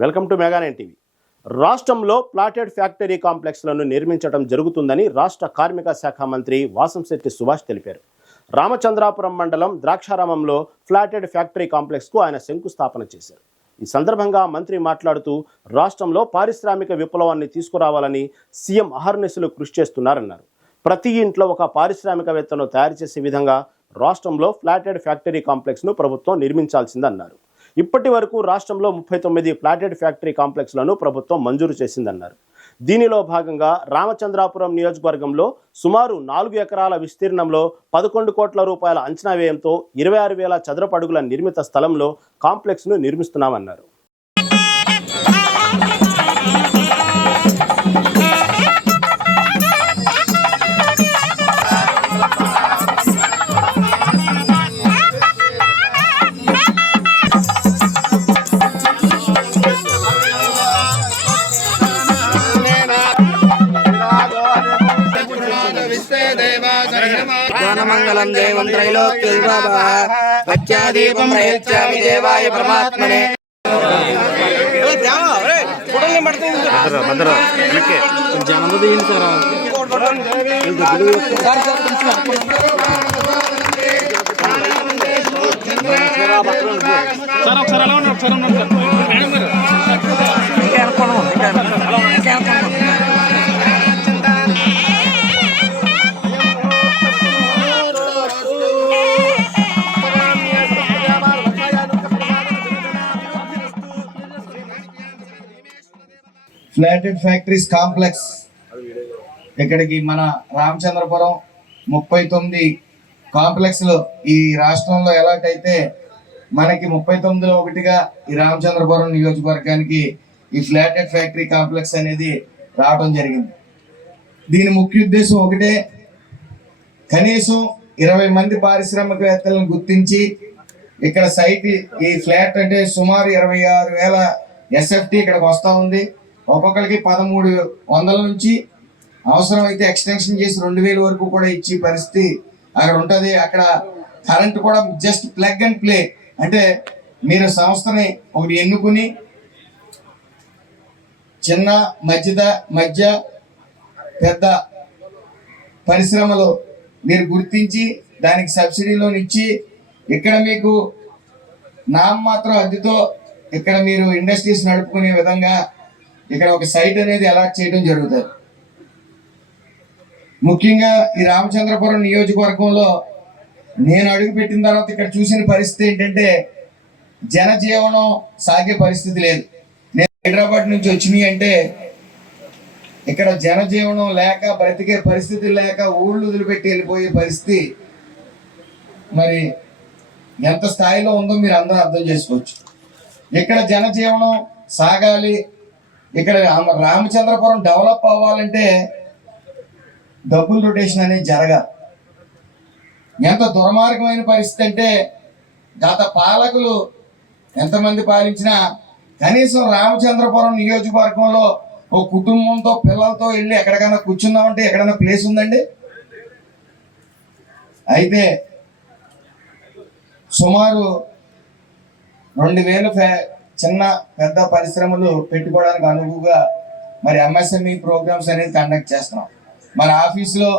Welcome to Mega nine TV. రాష్ట్రంలో plotted factory కాంప్లెక్స్లను నిర్మించడం జరుగుతుందని రాష్ట్ర కార్మిక శాఖ మంత్రి వాసంశెట్టి సుభాష్ తెలిపారు. రామచంద్రాపురం మండలం ద్రాక్షారామంలో ప్లాటెడ్ ఫ్యాక్టరీ కాంప్లెక్స్కు ఆయన శంకుస్థాపన చేశారు. ఈ సందర్భంగా మంత్రి మాట్లాడుతూ రాష్ట్రంలో పారిశ్రామిక విప్లవాన్ని తీసుకురావాలని సీఎం అహర్నిశలు కృషి చేస్తున్నారన్నారు. ప్రతి ఇంట్లో ఒక పారిశ్రామికవేత్తను తయారు చేసే విధంగా రాష్ట్రంలో ప్లాటెడ్ ఫ్యాక్టరీ కాంప్లెక్స్ను ప్రభుత్వం నిర్మించాల్సిందన్నారు. ఇప్పటి వరకు రాష్ట్రంలో 39 ప్లాటెడ్ ఫ్యాక్టరీ కాంప్లెక్స్లను ప్రభుత్వం మంజూరు చేసిందన్నారు. దీనిలో భాగంగా రామచంద్రాపురం నియోజకవర్గంలో సుమారు 4 ఎకరాల విస్తీర్ణంలో 11 కోట్ల రూపాయల అంచనా వ్యయంతో 26,000 చదరపు అడుగుల నిర్మిత స్థలంలో కాంప్లెక్స్ను నిర్మిస్తున్నామన్నారు. మంగళం దేవం త్రైలోక్యదీపం ప్రయచ్చామి దేవాయ పరమాత్మనే. ఫ్లాటెడ్ ఫ్యాక్టరీస్ కాంప్లెక్స్ ఇక్కడికి మన రామచంద్రపురం 39 కాంప్లెక్స్లు ఈ రాష్ట్రంలో ఎలాగైతే మనకి 39లో ఒకటిగా ఈ రామచంద్రపురం నియోజకవర్గానికి ఈ ఫ్లాటెడ్ ఫ్యాక్టరీ కాంప్లెక్స్ అనేది రావడం జరిగింది. దీని ముఖ్య ఉద్దేశం ఒకటే, కనీసం 20 మంది పారిశ్రామికవేత్తలను గుర్తించి ఇక్కడ సైట్ ఈ ఫ్లాట్ అంటే సుమారు 26,000 SFT ఇక్కడికి వస్తూ ఉంది. ఒక్కొక్కరికి 1,300 నుంచి అవసరమైతే ఎక్స్టెన్షన్ చేసి 2,000 వరకు కూడా ఇచ్చే పరిస్థితి అక్కడ ఉంటుంది. అక్కడ కరెంట్ కూడా జస్ట్ ప్లగ్ అండ్ ప్లే, అంటే మీరు సంస్థని ఒకటి ఎన్నుకుని చిన్న మధ్య పెద్ద పరిశ్రమలు మీరు గుర్తించి దానికి సబ్సిడీ లోన్ ఇచ్చి ఇక్కడ మీకు నామమాత్రం అద్దెతో ఇక్కడ మీరు ఇండస్ట్రీస్ నడుపుకునే విధంగా ఇక్కడ ఒక సైట్ అనేది అలాట్ చేయడం జరుగుతుంది. ముఖ్యంగా ఈ రామచంద్రపురం నియోజకవర్గంలో నేను అడుగు పెట్టిన తర్వాత ఇక్కడ చూసిన పరిస్థితి ఏంటంటే జనజీవనం సాగే పరిస్థితి లేదు. నేను హైదరాబాద్ నుంచి వచ్చినాయి అంటే ఇక్కడ జనజీవనం లేక బ్రతికే పరిస్థితి లేక ఊళ్ళు వదిలిపెట్టి వెళ్ళిపోయే పరిస్థితి మరి ఎంత స్థాయిలో ఉందో మీరు అందరూ అర్థం చేసుకోవచ్చు. ఇక్కడ జనజీవనం సాగాలి, ఇక్కడ రామచంద్రపురం డెవలప్ అవ్వాలంటే డబ్బుల రొటేషన్ అనేది జరగాలి. ఎంత దుర్మార్గమైన పరిస్థితి అంటే గత పాలకులు ఎంతమంది పాలించినా కనీసం రామచంద్రపురం నియోజకవర్గంలో ఓ కుటుంబంతో పిల్లలతో వెళ్ళి ఎక్కడికైనా కూర్చుందామంటే ఎక్కడైనా ప్లేస్ ఉందండి? అయితే సుమారు 2,000 చిన్న పెద్ద పరిశ్రమలు పెట్టుకోవడానికి అనువుగా మరి MSME ప్రోగ్రామ్స్ అనేది కండక్ట్ చేస్తున్నాం. మన ఆఫీస్లో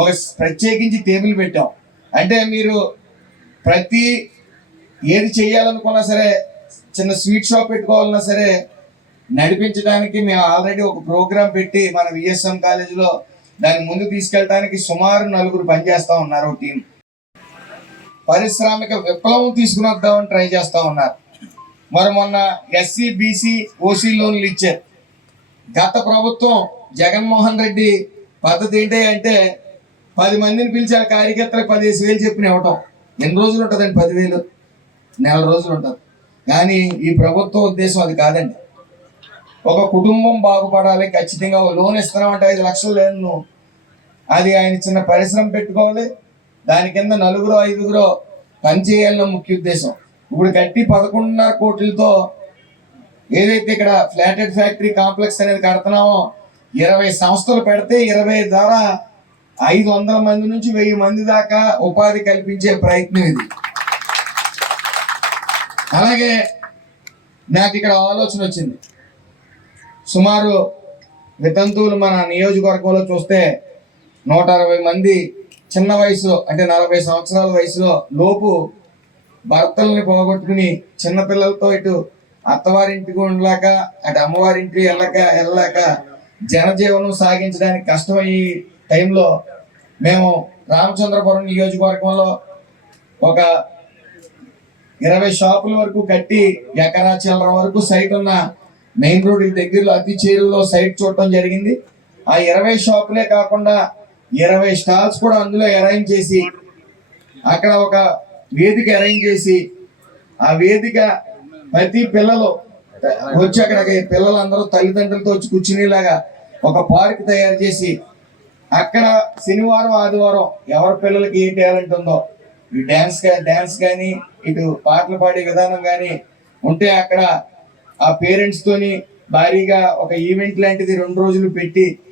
ఒక ప్రత్యేకించి టేబుల్ పెట్టాం. అంటే మీరు ప్రతి ఏది చేయాలనుకున్నా సరే, చిన్న స్వీట్ షాప్ పెట్టుకోవాలన్నా సరే నడిపించడానికి మేము ఆల్రెడీ ఒక ప్రోగ్రాం పెట్టి మన VSM కాలేజీలో దాన్ని ముందు తీసుకెళ్ళడానికి సుమారు 4 పనిచేస్తూ ఉన్నారు. టీం పారిశ్రామిక విప్లవం తీసుకుని వద్దామని ట్రై చేస్తూ ఉన్నారు. మరి మొన్న SC BC OC లోన్లు ఇచ్చారు. గత ప్రభుత్వం జగన్మోహన్ రెడ్డి పద్ధతి ఏంటి అంటే 10 మందిని పిలిచారు కార్యకర్తలకు 15,000 చెప్పిన ఇవ్వటం. ఎన్ని రోజులు ఉంటుందండి? 10,000 నెల రోజులు ఉంటుంది. కానీ ఈ ప్రభుత్వ ఉద్దేశం అది కాదండి. ఒక కుటుంబం బాగుపడాలి, ఖచ్చితంగా లోన్ ఇస్తున్నామంటే 5 లక్షలు లేదు, అది ఆయన చిన్న పరిశ్రమ పెట్టుకోవాలి, దాని కింద 4-5 పని చేయాలన్న ముఖ్య ఉద్దేశం. ఇప్పుడు కట్టి 11.5 కోట్లతో ఏదైతే ఇక్కడ ఫ్లాటెడ్ ఫ్యాక్టరీ కాంప్లెక్స్ అనేది కడుతున్నామో 20 సంస్థలు పెడితే 20 ద్వారా 500 మంది నుంచి 1000 మంది దాకా ఉపాధి కల్పించే ప్రయత్నం ఇది. అలాగే నాకు ఇక్కడ ఆలోచన వచ్చింది. సుమారు వితంతువులు మన నియోజకవర్గంలో చూస్తే 160 మంది చిన్న వయసులో, అంటే 40 సంవత్సరాల వయసులో లోపు భర్తల్ని పోగొట్టుకుని చిన్నపిల్లలతో ఇటు అత్తవారింటికి ఉండలేక అటు అమ్మవారింటికి వెళ్ళలేక జనజీవనం సాగించడానికి కష్టమయ్యే టైంలో మేము రామచంద్రపురం నియోజకవర్గంలో ఒక 20 షాపుల వరకు కట్టి ఎకరా చిల్లర వరకు సైట్ ఉన్న మెయిన్ రోడ్ దగ్గరలో అతి చేరువలో సైట్ చూడటం జరిగింది. ఆ 20 షాపులే కాకుండా 20 స్టాల్స్ కూడా అందులో అరేంజ్ చేసి అక్కడ ఒక వేదిక అరేంజ్ చేసి ఆ వేదిక ప్రతి పిల్లలు వచ్చి అక్కడికి పిల్లలందరూ తల్లిదండ్రులతో వచ్చి కూర్చునేలాగా ఒక పార్క్ తయారు చేసి అక్కడ శనివారం ఆదివారం ఎవరి పిల్లలకి ఏ టాలెంట్ ఉందో ఈ డాన్స్ కానీ ఇటు పాటలు పాడే విధానం కానీ ఉంటే అక్కడ ఆ పేరెంట్స్ తోని భారీగా ఒక ఈవెంట్ లాంటిది 2 రోజులు పెట్టి